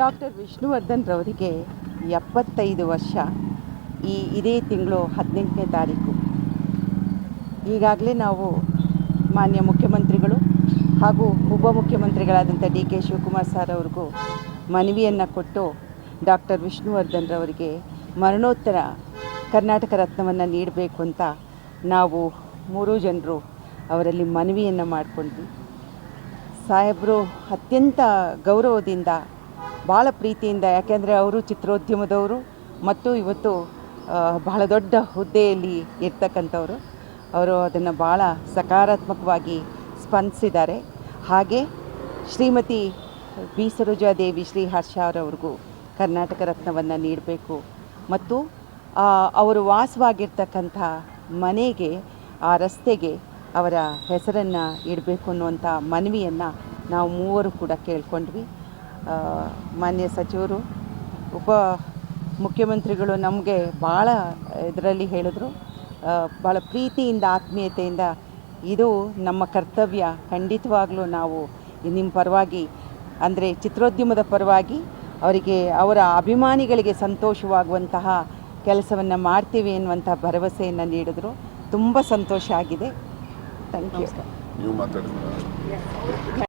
Doctor Vishnuvardhan ರವರಿಗೆ ಎಪ್ಪತ್ತೈದು ವರ್ಷ. ಈ ಇದೇ ತಿಂಗಳು ಹದಿನೆಂಟನೇ ತಾರೀಕು. ಈಗಾಗಲೇ ನಾವು ಮಾನ್ಯ ಮುಖ್ಯಮಂತ್ರಿಗಳು ಹಾಗೂ ಉಪಮುಖ್ಯಮಂತ್ರಿಗಳಾದಂಥ ಡಿ ಕೆ ಶಿವಕುಮಾರ್ ಸರ್ ಅವ್ರಿಗೂ ಮನವಿಯನ್ನು ಕೊಟ್ಟು ಡಾಕ್ಟರ್ ವಿಷ್ಣುವರ್ಧನ್ ರವರಿಗೆ ಮರಣೋತ್ತರ ಕರ್ನಾಟಕ ರತ್ನವನ್ನು ನೀಡಬೇಕು ಅಂತ ನಾವು ಮೂರೂ ಜನರು ಅವರಲ್ಲಿ ಮನವಿಯನ್ನು ಮಾಡಿಕೊಂಡ್ವಿ. ಸಾಹೇಬರು ಅತ್ಯಂತ ಗೌರವದಿಂದ ಭಾಳ ಪ್ರೀತಿಯಿಂದ, ಯಾಕೆಂದರೆ ಅವರು ಚಿತ್ರೋದ್ಯಮದವರು ಮತ್ತು ಇವತ್ತು ಬಹಳ ದೊಡ್ಡ ಹುದ್ದೆಯಲ್ಲಿ ಇರ್ತಕ್ಕಂಥವ್ರು. ಅವರು ಅದನ್ನು ಭಾಳ ಸಕಾರಾತ್ಮಕವಾಗಿ ಸ್ಪಂದಿಸಿದ್ದಾರೆ. ಹಾಗೆ ಶ್ರೀಮತಿ ಬಿ. ಸರೋಜಾದೇವಿ, ಶ್ರೀ ಹರ್ಷ ಅವರವ್ರಿಗೂ ಕರ್ನಾಟಕ ರತ್ನವನ್ನು ನೀಡಬೇಕು. ಮತ್ತು ಅವರು ವಾಸವಾಗಿರ್ತಕ್ಕಂಥ ಮನೆಗೆ, ಆ ರಸ್ತೆಗೆ ಅವರ ಹೆಸರನ್ನು ಇಡಬೇಕು ಅನ್ನುವಂಥ ಮನವಿಯನ್ನು ನಾವು ಮೂವರು ಕೂಡ ಕೇಳ್ಕೊಂಡ್ವಿ. ಮಾನ್ಯ ಸಚಿವರು, ಉಪ ಮುಖ್ಯಮಂತ್ರಿಗಳು ನಮಗೆ ಭಾಳ ಇದರಲ್ಲಿ ಹೇಳಿದ್ರು. ಭಾಳ ಪ್ರೀತಿಯಿಂದ, ಆತ್ಮೀಯತೆಯಿಂದ ಇದು ನಮ್ಮ ಕರ್ತವ್ಯ. ಖಂಡಿತವಾಗಲೂ ನಾವು ನಿಮ್ಮ ಪರವಾಗಿ, ಅಂದರೆ ಚಿತ್ರೋದ್ಯಮದ ಪರವಾಗಿ ಅವರಿಗೆ, ಅವರ ಅಭಿಮಾನಿಗಳಿಗೆ ಸಂತೋಷವಾಗುವಂತಹ ಕೆಲಸವನ್ನು ಮಾಡ್ತೀವಿ ಎನ್ನುವಂಥ ಭರವಸೆಯನ್ನು ನೀಡಿದ್ರು. ತುಂಬ ಸಂತೋಷ ಆಗಿದೆ. ಥ್ಯಾಂಕ್ ಯು ನೀವು ಮಾತಾಡಿದ್ರ